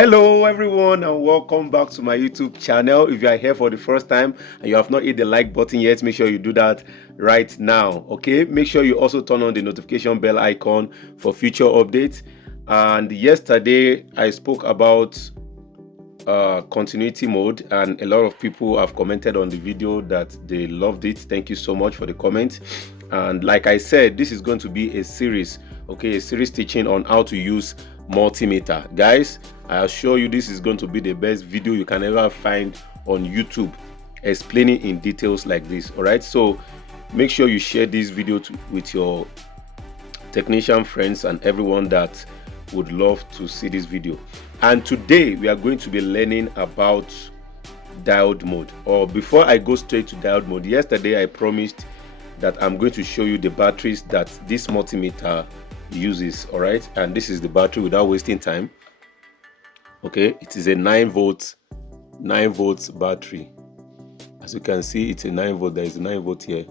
Hello everyone and welcome back to my YouTube channel. If you are here for the first time and you have not hit the like button yet, make sure you do that right now. Okay, make sure you also turn on the notification bell icon for future updates. And yesterday I spoke about continuity mode, and a lot of people have commented on the video that they loved it. Thank you so much for the comment. And like I said, this is going to be a series, okay, a series teaching on how to use multimeter. Guys, I assure you this is going to be the best video you can ever find on YouTube explaining in details like this. All right, so make sure you share this video with your technician friends and everyone that would love to see this video. And today we are going to be learning about diode mode. Or before I go straight to diode mode, yesterday I promised that I'm going to show you the batteries that this multimeter uses. All right, and this is the battery without wasting time. Okay, it is a 9 volts battery. As you can see, it's a 9 volt. There is a 9 volt here.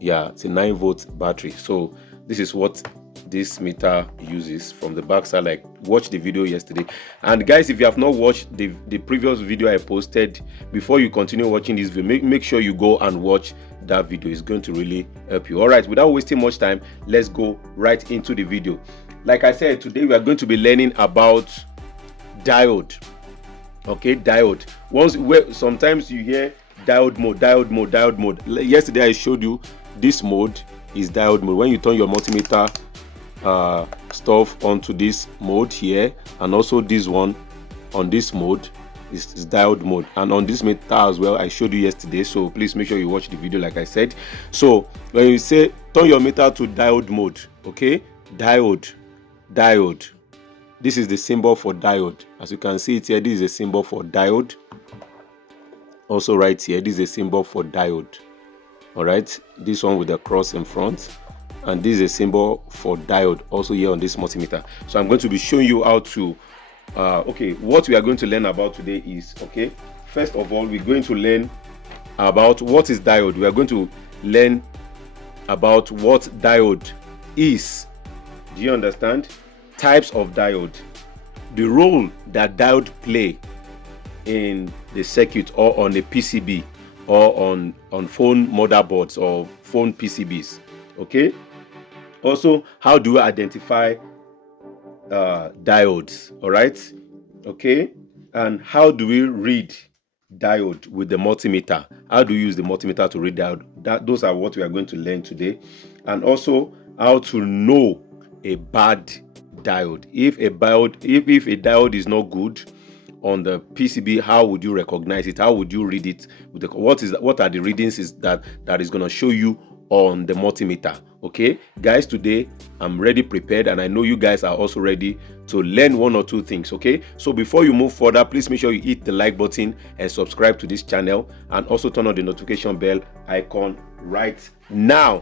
Yeah, it's a 9 volt battery. So this is what this meter uses from the back side. Like, watch the video yesterday. And guys, if you have not watched the previous video I posted, before you continue watching this video, make sure you go and watch that video. It's going to really help you. All right, without wasting much time, let's go right into the video. Like I said, today we are going to be learning about diode. Okay, diode. Sometimes you hear diode mode. Yesterday I showed you this mode is diode mode. When you turn your multimeter stuff onto this mode here, and also this one on this mode is diode mode, and on this meter as well I showed you yesterday. So please make sure you watch the video like I said. So when you say turn your meter to diode mode, okay, diode, this is the symbol for diode. As you can see it here, this is a symbol for diode. Also right here, this is a symbol for diode. All right, this one with the cross in front, and this is a symbol for diode also here on this multimeter. So I'm going to be showing you how to okay, what we are going to learn about today is, okay, first of all, we're going to learn about what is diode. We are going to learn about what diode is. Do you understand? Types of diode, the role that diode play in the circuit or on a PCB or on phone motherboards or phone PCBs. Okay, also how do we identify diodes? All right, okay, and how do we read diode with the multimeter? How do you use the multimeter to read diode? Those are what we are going to learn today. And also how to know a bad diode. If a diode is not good on the PCB, how would you recognize it? How would you read it? What are the readings that is going to show you on the multimeter? Okay, guys, today I'm ready, prepared, and I know you guys are also ready to learn one or two things. Okay, so before you move further, please make sure you hit the like button and subscribe to this channel, and also turn on the notification bell icon right now.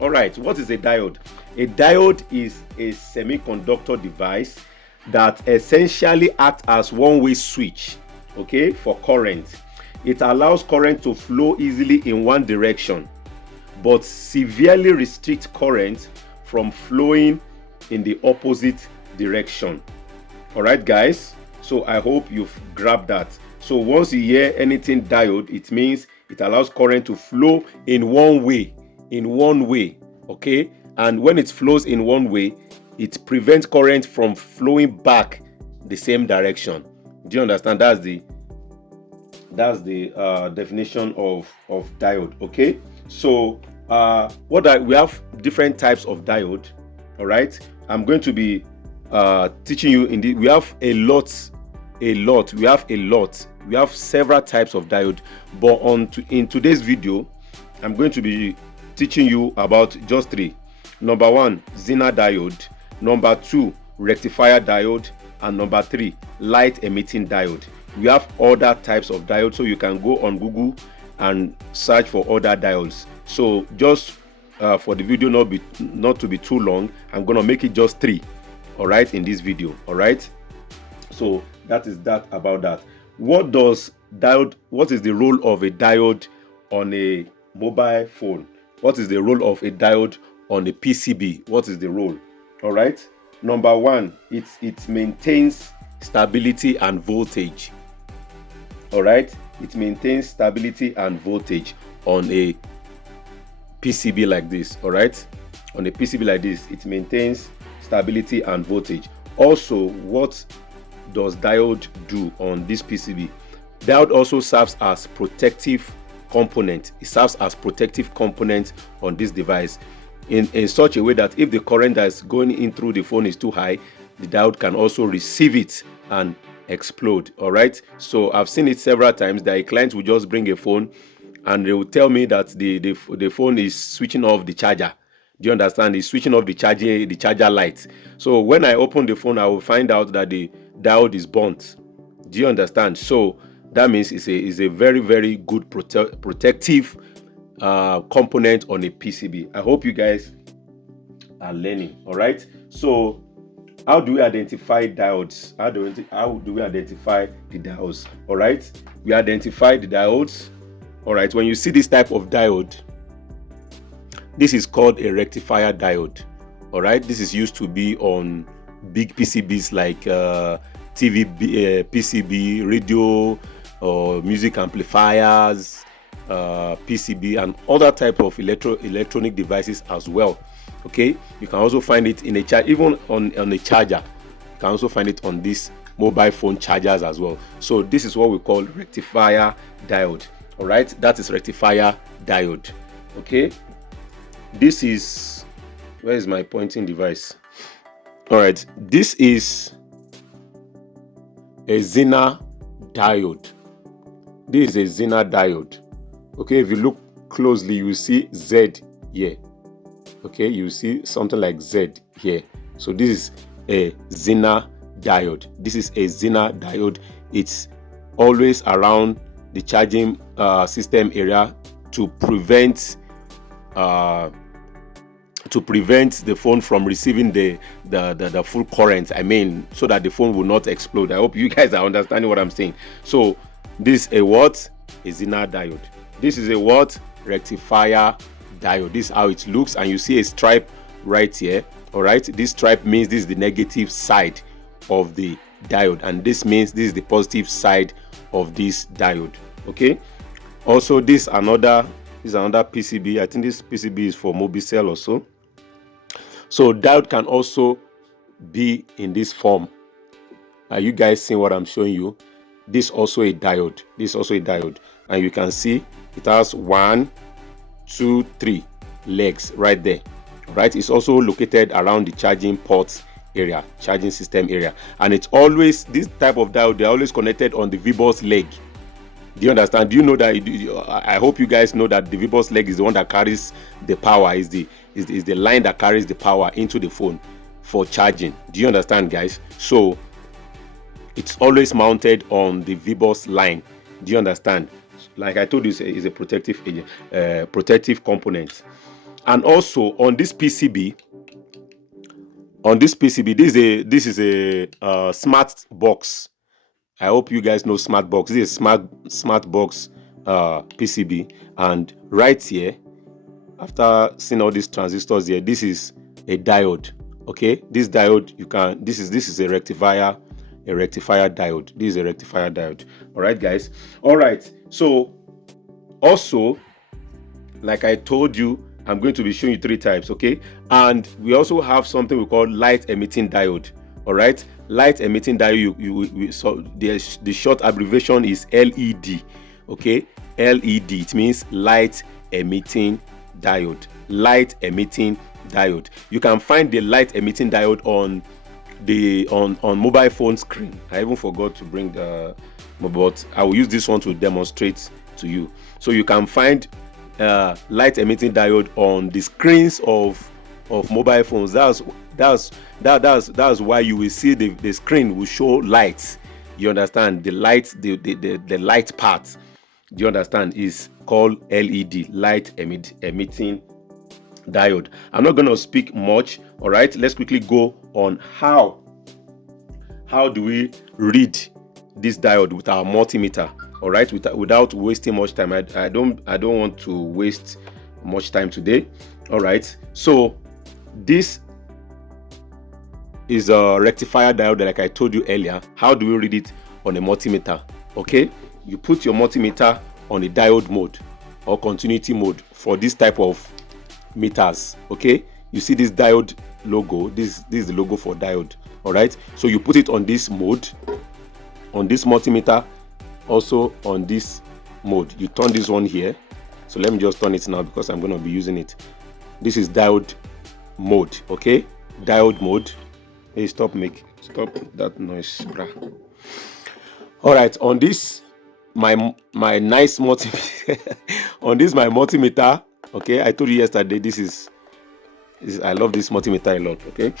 All right, what is a diode? A diode is a semiconductor device that essentially acts as one-way switch, okay, for current. It allows current to flow easily in one direction, but severely restricts current from flowing in the opposite direction. All right, guys, so I hope you've grabbed that. So once you hear anything diode, it means it allows current to flow in one way, okay, and when it flows in one way, it prevents current from flowing back the same direction. Do you understand? That's the definition of diode. Okay, so we have different types of diode. All right, I'm going to be teaching you we have a lot. We have several types of diode, but in today's video I'm going to be teaching you about just three. Number one, Zener diode. Number two, rectifier diode. And number three, light emitting diode. We have other types of diodes, so you can go on Google and search for other diodes. So just for the video not to be too long, I'm gonna make it just three, all right, in this video. All right, so that is that about that. What is the role of a diode on a mobile phone? What is the role of a diode on a PCB? What is the role? All right, number one, it maintains stability and voltage. All right, it maintains stability and voltage on a PCB like this. All right, on a PCB like this, it maintains stability and voltage. Also, what does diode do on this PCB? Diode also serves as protective component. It serves as protective component on this device in such a way that if the current that is going in through the phone is too high, the diode can also receive it and explode. All right, so I've seen it several times that a client will just bring a phone and they will tell me that the phone is switching off the charger. Do you understand? It's switching off the charger light. So when I open the phone, I will find out that the diode is burnt. Do you understand? So that means it's a very, very good protective component on a PCB. I hope you guys are learning. All right, so how do we identify diodes? How do we identify the diodes? All right, we identify the diodes. All right, when you see this type of diode, this is called a rectifier diode. All right, this is used to be on big PCBs like TV, PCB, radio, or music amplifiers, PCB, and other type of electronic devices as well. Okay, you can also find it in a charger, even on a charger. You can also find it on these mobile phone chargers as well. So this is what we call rectifier diode. All right, that is rectifier diode. Okay, this is, where is my pointing device? All right, this is a Zener diode. This is a Zener diode. Okay, if you look closely, you will see Z here. Okay, you see something like Z here. So this is a Zener diode. This is a Zener diode. It's always around the charging system area to prevent the phone from receiving the full current. I mean, so that the phone will not explode. I hope you guys are understanding what I'm saying. So this is a what? A Zener diode. This is a what? Rectifier diode. This is how it looks, and you see a stripe right here. All right, this stripe means this is the negative side of the diode, and this means this is the positive side of this diode. Okay, also this is another PCB. I think this PCB is for Mobicel also. So diode can also be in this form. Are you guys seeing what I'm showing you? This is also a diode. This is also a diode, and you can see it has 1, 2, 3 legs right there. Right, it's also located around the charging ports area, charging system area, and it's always, this type of diode, they're always connected on the VBus leg. Do you understand? Do you know that? I hope you guys know that the VBus leg is the one that carries the power, is the line that carries the power into the phone for charging. Do you understand, guys? So it's always mounted on the VBus line. Do you understand? Like I told you, is a protective agent, protective component. And also on this PCB, this is a smart box. I hope you guys know smart box. This is smart box PCB, and right here, after seeing all these transistors here, this is a diode. Okay, this diode, this is a rectifier diode. This is a rectifier diode. All right, guys. All right. So also, like I told you, I'm going to be showing you 3 types. Okay, and we also have something we call light emitting diode. All right, light emitting diode, so the short abbreviation is LED. Okay, LED, it means light emitting diode. Light emitting diode. You can find the light emitting diode on mobile phone screen. I even forgot to bring the but I will use this one to demonstrate to you. So you can find light emitting diode on the screens of mobile phones. That's why you will see the screen will show lights. You understand? The light, the light part, do you understand, is called LED, light emitting diode. I'm not going to speak much. All right, let's quickly go on how do we read this diode with our multimeter. All right, without wasting much time. I don't want to waste much time today. All right, so this is a rectifier diode, like I told you earlier. How do we read it on a multimeter? Okay, you put your multimeter on a diode mode or continuity mode for this type of meters. Okay, you see this diode logo. This is the logo for diode. All right, so you put it on this mode, on this multimeter, also on this mode. You turn this one here. So let me just turn it now because I'm going to be using it. This is diode mode. Okay, diode mode. Hey, stop that noise, bruh. All right, on this my nice multimeter on this my multimeter. Okay, I told you yesterday this is I love this multimeter a lot. Okay,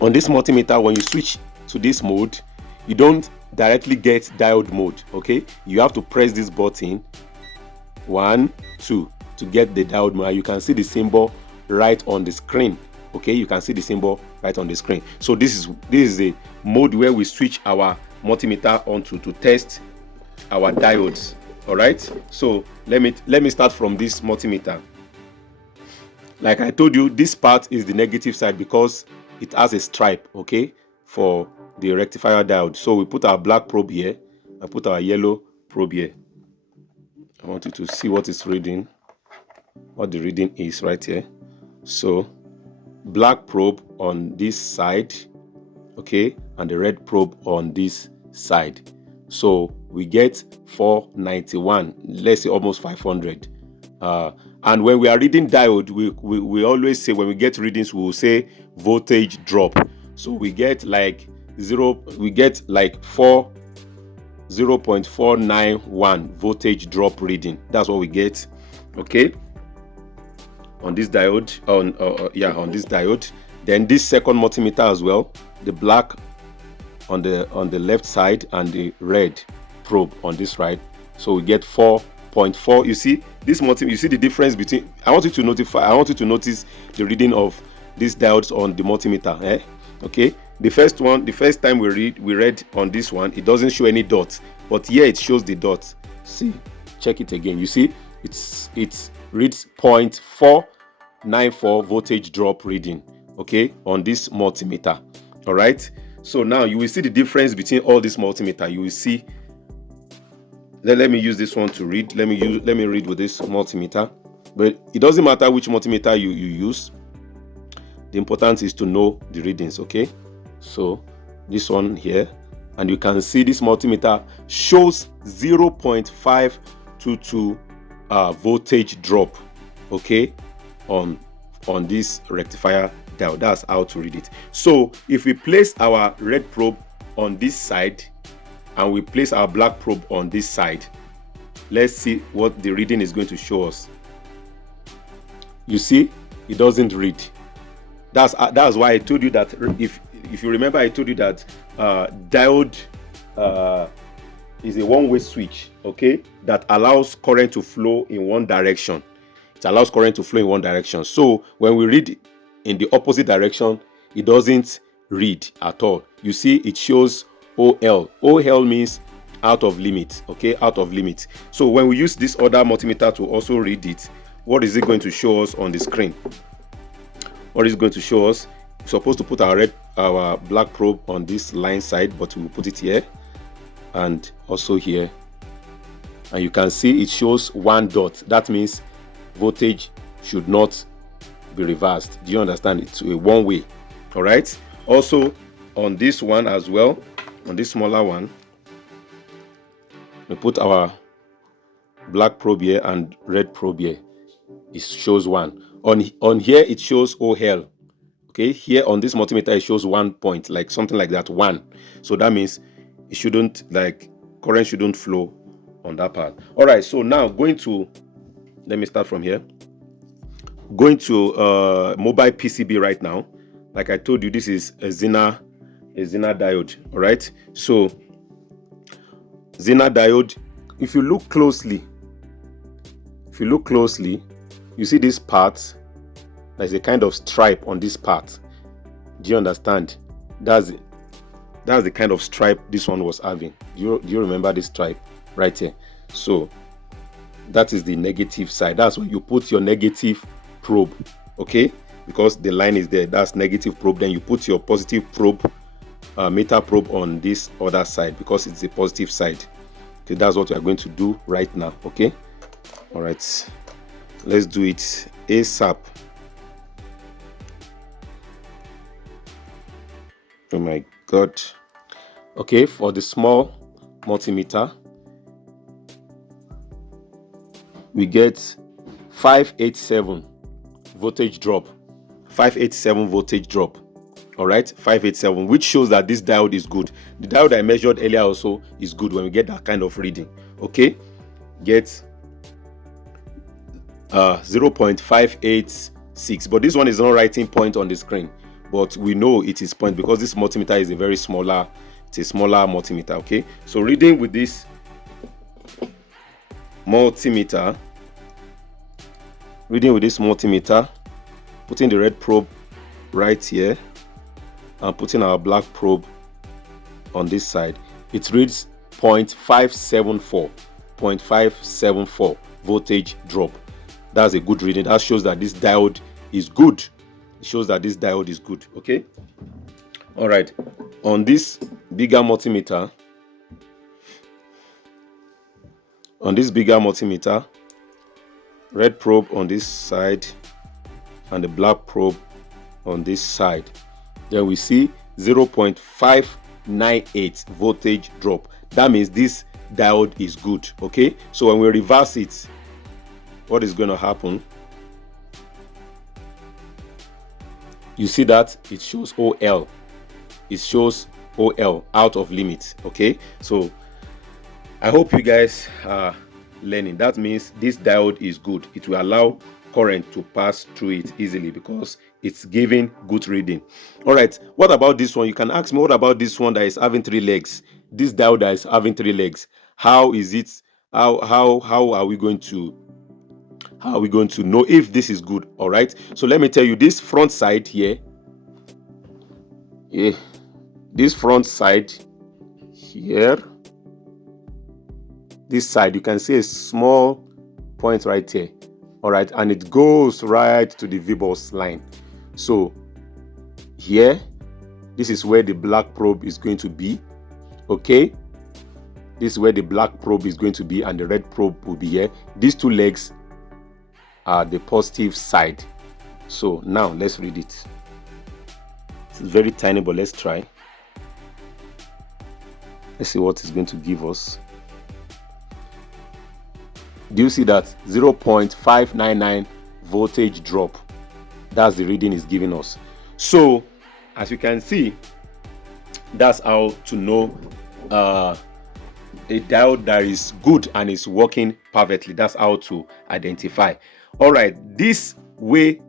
on this multimeter, when you switch to this mode, you don't directly get diode mode. Okay, you have to press this button 1 2 to get the diode mode. You can see the symbol right on the screen. Okay, you can see the symbol right on the screen. So this is the mode where we switch our multimeter onto to test our diodes. All right, so let me start from this multimeter. Like I told you, this part is the negative side because it has a stripe, okay, for the rectifier diode. So we put our black probe here, I put our yellow probe here. I want you to see what it's reading, what the reading is right here. So black probe on this side, okay, and the red probe on this side. So we get 491, let's say almost 500. And when we are reading diode, we always say, when we get readings, we will say voltage drop. So we get like 0.491 voltage drop reading. That's what we get. Okay, on this diode, on this diode. Then this second multimeter as well, the black on the left side and the red probe on this right. So we get 4.4. You see this you see the difference between. I want you to notice the reading of these diodes on the multimeter. Okay, the first time we read on this one, it doesn't show any dots, but here it shows the dots. See, check it again. You see it reads 0.494 voltage drop reading, okay, on this multimeter. All right, so now you will see the difference between all this multimeter. You will see. Let me use this one to read. Let me read with this multimeter. But it doesn't matter which multimeter you use. The important is to know the readings. Okay, so this one here, and you can see this multimeter shows 0.522 voltage drop, okay, on this rectifier diode. That's how to read it. So if we place our red probe on this side and we place our black probe on this side, let's see what the reading is going to show us. You see, it doesn't read. That's why I told you that if you remember, I told you that diode is a one-way switch, okay, that allows current to flow in one direction. It allows current to flow in one direction. So when we read in the opposite direction, it doesn't read at all. You see, it shows OL. OL means out of limit, okay, out of limit. So when we use this other multimeter to also read it, what is it going to show us on the screen? What is going to show us? We're supposed to put our black probe on this line side, but we'll put it here and also here, and you can see it shows 1 dot. That means voltage should not be reversed. Do you understand? It's a one way. All right, also on this one as well, on this smaller one, we put our black probe here and red probe here. It shows 1. On here it shows OL. Okay, here on this multimeter it shows 1 point, like something like that, 1. So that means it shouldn't, like, current shouldn't flow on that part. All right, so now let me start from here. Going to mobile PCB right now. Like I told you, this is a Zener diode. All right, so Zener diode, if you look closely, you see this part. There's a kind of stripe on this part. Do you understand? That's the kind of stripe this one was having. Do you remember this stripe right here? So that is the negative side. That's where you put your negative probe. Okay, because the line is there. That's negative probe. Then you put your positive probe, meter probe on this other side because it's the positive side. Okay, that's what we are going to do right now. Okay, all right, let's do it ASAP. Oh my god. Okay, for the small multimeter, we get 587 voltage drop. 587 voltage drop. All right, 587, which shows that this diode is good. The diode I measured earlier also is good when we get that kind of reading. Okay, get 0.586, but this one is not writing point on the screen, but we know it is point because this multimeter is a very smaller, it's a smaller multimeter. Okay, so reading with this multimeter, putting the red probe right here and putting our black probe on this side, it reads 0.574 voltage drop. That's a good reading. That shows that this diode is good. It shows that this diode is good. Okay, all right, on this bigger multimeter, red probe on this side and the black probe on this side, then we see 0.598 voltage drop. That means this diode is good. Okay, so when we reverse it, what is going to happen? You see that it shows OL. It shows OL, out of limit. Okay, so I hope you guys are learning. That means this diode is good. It will allow current to pass through it easily because it's giving good reading. All right, what about this one? You can ask me, what about this one that is having 3 legs? This diode that is having 3 legs, how is it, how are we going to know if this is good? All right, so let me tell you, this front side here, this front side here, this side, you can see a small point right here. All right, and it goes right to the VBUS line. So here, this is where the black probe is going to be. Okay, this is where the black probe is going to be, and the red probe will be here. These 2 legs are the positive side. So now let's read it. It's very tiny, but let's try. Let's see what it's going to give us. Do you see that 0.599 voltage drop? That's the reading it's giving us. So as you can see, that's how to know a diode that is good and is working perfectly. That's how to identify. All right, this way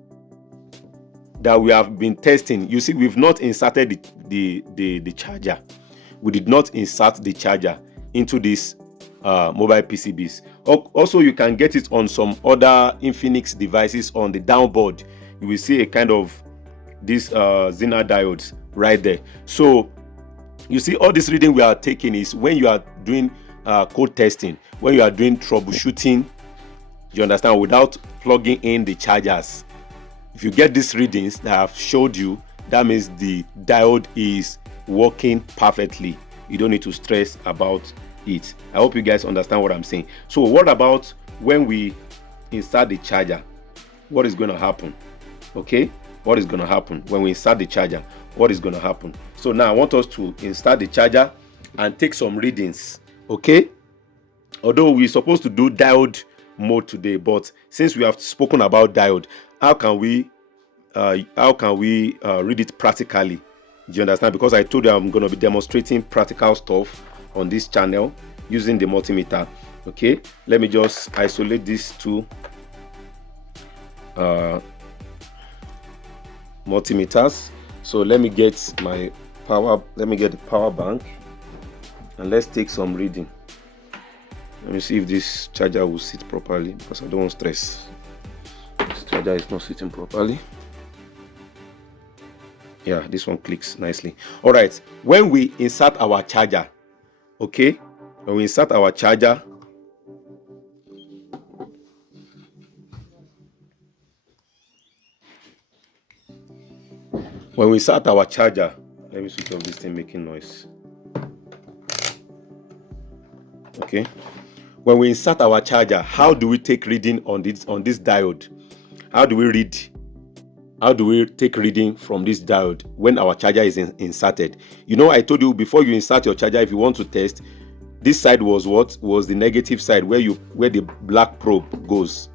that we have been testing, you see, we've not inserted the charger. We did not insert the charger into this mobile PCBs. Also, you can get it on some other Infinix devices. On the downboard, you will see a kind of this Zener diodes right there. So you see, all this reading we are taking is when you are doing code testing, when you are doing troubleshooting, you understand, without plugging in the chargers. If you get these readings that I've showed you, that means the diode is working perfectly. You don't need to stress about it. I hope you guys understand what I'm saying. So what about when we insert the charger? What is going to happen? Okay, what is going to happen when we insert the charger? What is going to happen? So now I want us to insert the charger and take some readings. Okay, although we're supposed to do diode mode today, but since we have spoken about diode, how can we read it practically? Do you understand? Because I told you I'm going to be demonstrating practical stuff on this channel using the multimeter. Okay, let me just isolate these 2 multimeters. So let me get my power, let me get the power bank, and let's take some reading. Let me see if this charger will sit properly, because I don't want stress. This charger is not sitting properly. Yeah, this one clicks nicely. All right, when we insert our charger, okay, when we insert our charger, When we start our charger, let me switch off this thing making noise. Okay, when we insert our charger, how do we take reading on this diode? How do we take reading from this diode when our charger is inserted? You know, I told you before you insert your charger, if you want to test, this side was the negative side where the black probe goes.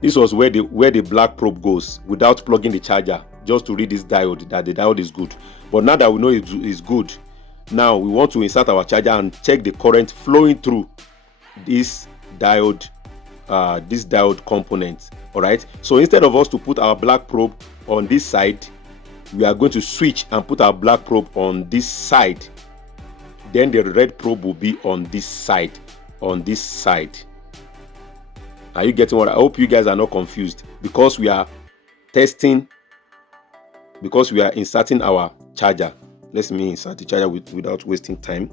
This was where the black probe goes without plugging the charger, just to read this diode that the diode is good. But now that we know it's good, now we want to insert our charger and check the current flowing through this diode component. All right, so instead of us to put our black probe on this side, we are going to switch and put our black probe on this side. Then the red probe will be on this side. Are you getting what? I hope you guys are not confused, because we are inserting our charger. Let me insert the charger without wasting time.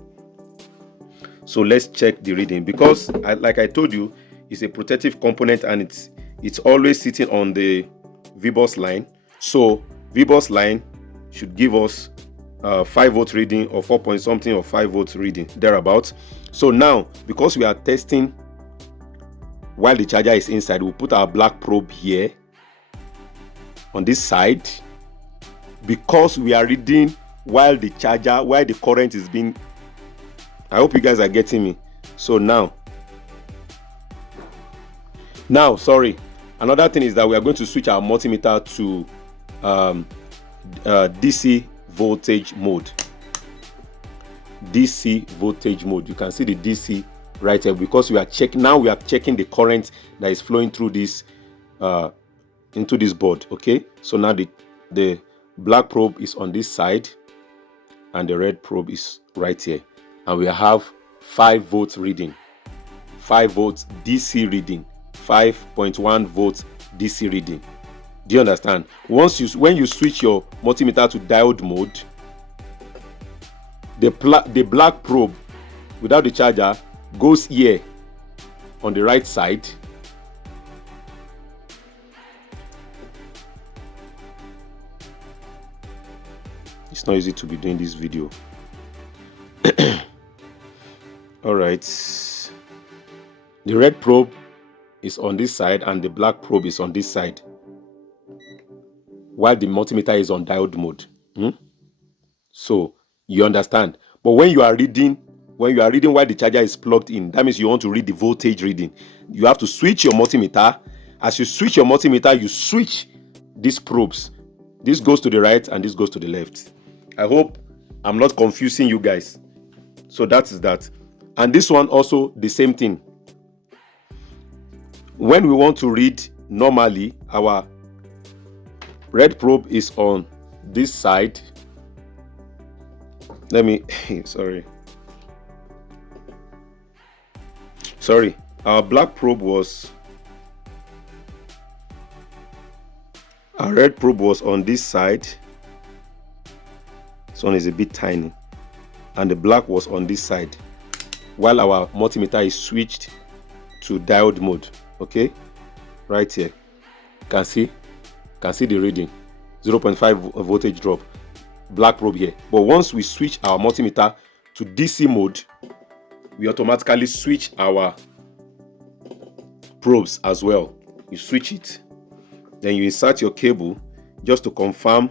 So let's check the reading, because like I told you, it's a protective component and it's always sitting on the VBus line. So VBus line should give us 5 volt reading or 4 point something or 5 volt reading thereabouts. So now, because we are testing while the charger is inside, we'll put our black probe here on this side, because we are reading while the current is being. I hope you guys are getting me. So now sorry, another thing is that we are going to switch our multimeter to DC voltage mode. DC voltage mode. You can see the DC right here, because we are checking the current that is flowing through this into this board. Okay, so now the black probe is on this side and the red probe is right here, and we have 5 volts reading, 5 volts DC reading, 5.1 volts DC reading. Do you understand? When you switch your multimeter to diode mode, the black probe without the charger goes here on the right side, it's not easy to be doing this video. All right, the red probe is on this side and the black probe is on this side, while the multimeter is on diode mode. So you understand. But when you are reading while the charger is plugged in, that means you want to read the voltage reading. You have to switch your multimeter. As you switch your multimeter, you switch these probes. This goes to the right and this goes to the left. I hope I'm not confusing you guys. So that is that. And this one also the same thing. When we want to read normally, our red probe is on this side. Sorry, our black probe our red probe was on this side. This one is a bit tiny, and the black was on this side, while our multimeter is switched to diode mode. Okay, right here, can see the reading, 0.5 voltage drop, black probe here. But once we switch our multimeter to DC mode, we automatically switch our probes as well. You switch it, then you insert your cable just to confirm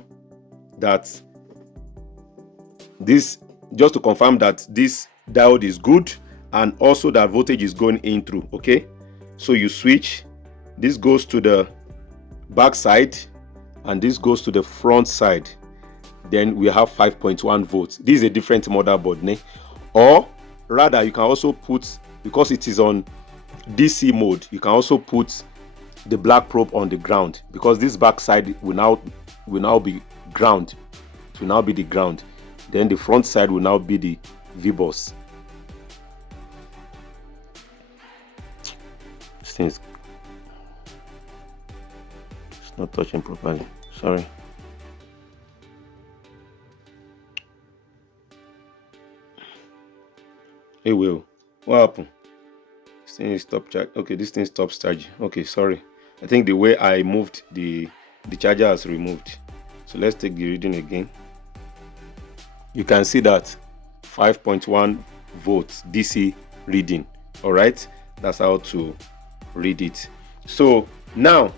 that this diode is good, and also that voltage is going in through. Okay, so you switch. This goes to the back side and this goes to the front side. Then we have 5.1 volts. This is a different motherboard, or rather you can also put, because it is on DC mode, you can also put the black probe on the ground, because this back side will now be ground. It will now be the ground. Then the front side will now be the VBus. This thing is, it's not touching properly. Sorry. Hey, Will, what happened? This thing stopped charge. Okay, this thing stops charging. Okay, sorry. I think the way I moved the charger has removed. So let's take the reading again. You can see that 5.1 volts DC reading. All right, that's how to read it. So now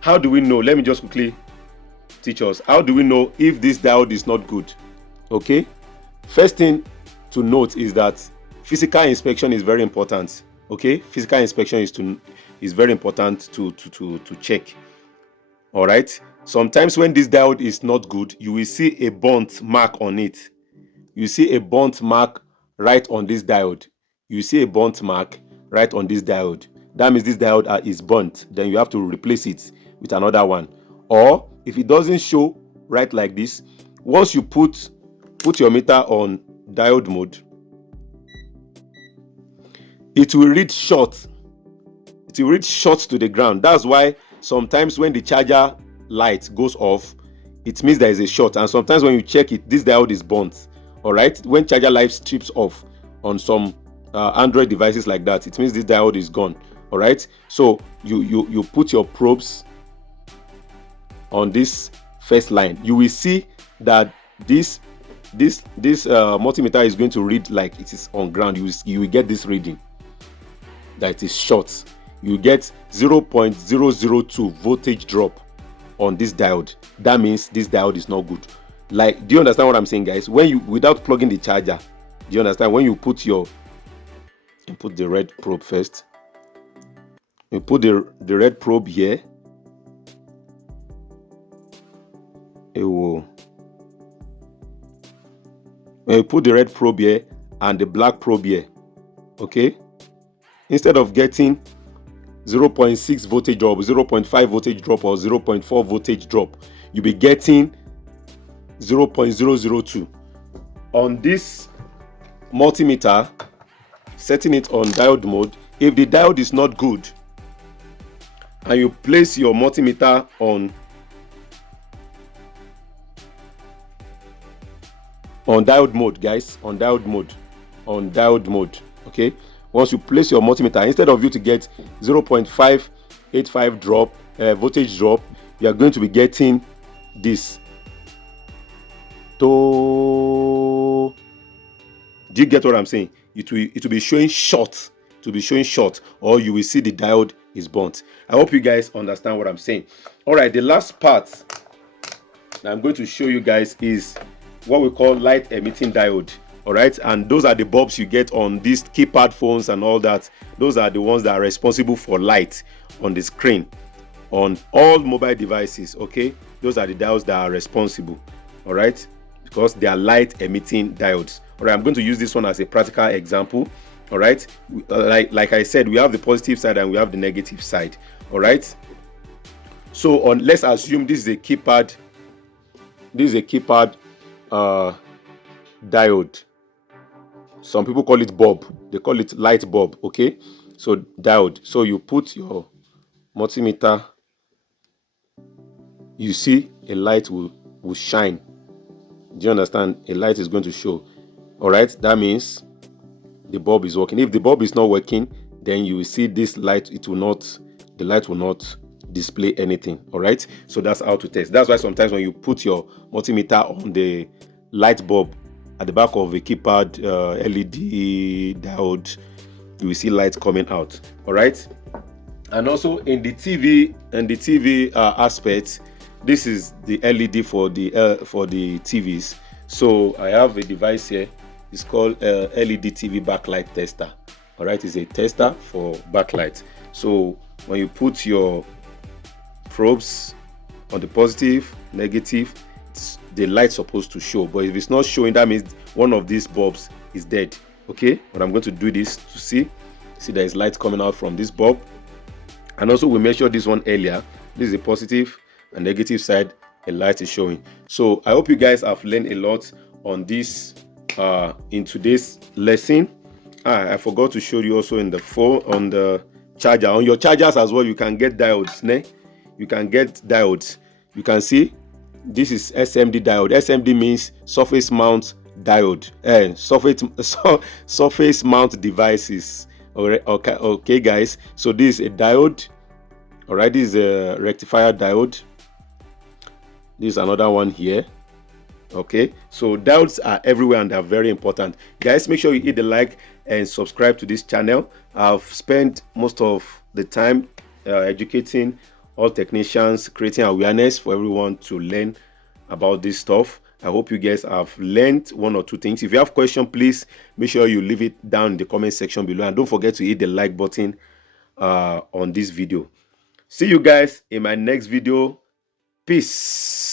how do we know? Let me just quickly teach us. How do we know if this diode is not good? Okay, first thing to note is that physical inspection is very important. Okay, physical inspection is very important to check. All right, sometimes when this diode is not good, you will see a burnt mark on it. You see a burnt mark right on this diode. You see a burnt mark right on this diode. That means this diode is burnt. Then you have to replace it with another one. Or if it doesn't show right like this, once you put your meter on diode mode, it will read short. It will read short to the ground. That's why sometimes when the charger light goes off, it means there is a short. And sometimes when you check it, this diode is burnt. All right, when charger light strips off on some Android devices like that, it means this diode is gone. All right, so you put your probes on this first line. You will see that this multimeter is going to read like it is on ground. You will get this reading that it is short. You get 0.002 voltage drop on this diode. That means this diode is not good. Like, do you understand what I'm saying, guys? When you, without plugging the charger, do you understand? When you put the red probe first. You put the red probe here. You put the red probe here and the black probe here. Okay? Instead of getting 0.6 voltage drop, 0.5 voltage drop, or 0.4 voltage drop, you'll be getting 0.002. On this multimeter, setting it on diode mode, if the diode is not good and you place your multimeter on diode mode, guys, on diode mode, okay, once you place your multimeter, instead of you to get 0.585 drop voltage drop, you are going to be getting this. Do you get what I'm saying? It will be showing short. To be showing short, or you will see the diode is burnt. I hope you guys understand what I'm saying. All right, the last part that I'm going to show you guys is what we call light emitting diode. All right, and those are the bulbs you get on these keypad phones and all that. Those are the ones that are responsible for light on the screen on all mobile devices. Okay, those are the diodes that are responsible. All right, because they are light emitting diodes. All right, I'm going to use this one as a practical example. All right, like I said, we have the positive side and we have the negative side. All right, so let's assume this is a keypad. This is a keypad diode. Some people call it bulb. They call it light bulb. Okay, so diode. So you put your multimeter. You see a light will shine. Do you understand? A light is going to show. All right, that means the bulb is working. If the bulb is not working, then you will see this light. The light will not display anything. All right, so that's how to test. That's why sometimes when you put your multimeter on the light bulb at the back of a keypad LED diode, you will see light coming out. All right, and also in the TV aspect, this is the LED for the TVs. So I have a device here. It's called LED TV backlight tester. All right, it's a tester for backlight. So when you put your probes on the positive, negative, the light's supposed to show. But if it's not showing, that means one of these bulbs is dead. Okay, but I'm going to do this to see there is light coming out from this bulb. And also we measured this one earlier. This is a positive and negative side, a light is showing. So I hope you guys have learned a lot on this in today's lesson. I forgot to show you also in the phone, on the charger, on your chargers as well, you can get diodes. You can get diodes. You can see this is SMD diode. SMD means surface mount diode, surface mount devices. Okay guys, so this is a diode. All right, this is a rectifier diode. This is another one here. Okay, so diodes are everywhere and they're very important. Guys, make sure you hit the like and subscribe to this channel. I've spent most of the time educating all technicians, creating awareness for everyone to learn about this stuff. I hope you guys have learned one or two things. If you have questions, please make sure you leave it down in the comment section below, and don't forget to hit the like button on this video. See you guys in my next video. Peace.